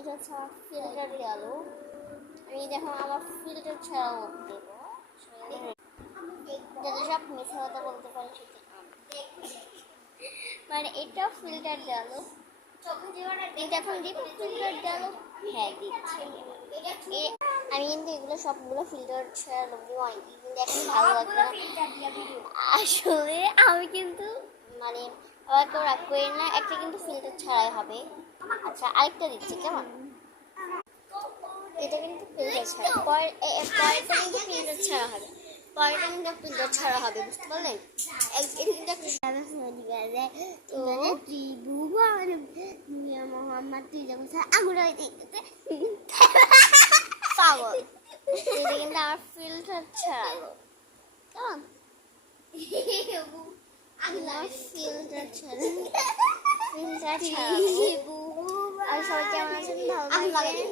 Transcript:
এটা হচ্ছে আমার ফিল্টার গেল। আমি দেখো আমার ফিল্টার ছাড়াও দেবো, যাতে সব মিথ্যা কথা বলতে পারি সেটা। মানে এটা ফিল্টার গেল, এটা এখন দিব ফিল্টার গেল। হ্যাঁ দিচ্ছি। আমি কিন্তু এগুলো সবগুলো ফিল্টার ছাড়া লোক অনেকে কিন্তু এখন ভালো লাগবে না। আসলে আমি কিন্তু মানে আবার কেউ রাগ করি না, একটা কিন্তু ফিল্টার ছাড়াই হবে। আচ্ছা আরেকটা দিচ্ছি কেমন, এটা কিন্তু ফিল্টার ছাড়া, পরেরটা কিন্তু ফিল্টার ছাড়া হবে, পরেরটা কিন্তু ফিল্টার ছাড়া হবে, বুঝতে পারলেন? এটা কিন্তু একটা মোহাম্মদ আগুন পাগল। এটা কিন্তু আমার ফিল্টার ছাড়ালো কেমন, আমার ফিল্টার ছাড়া, ফিল্টার ছাড়ালো। আর সবাই কেমন আছেন, ভালো লাগবে।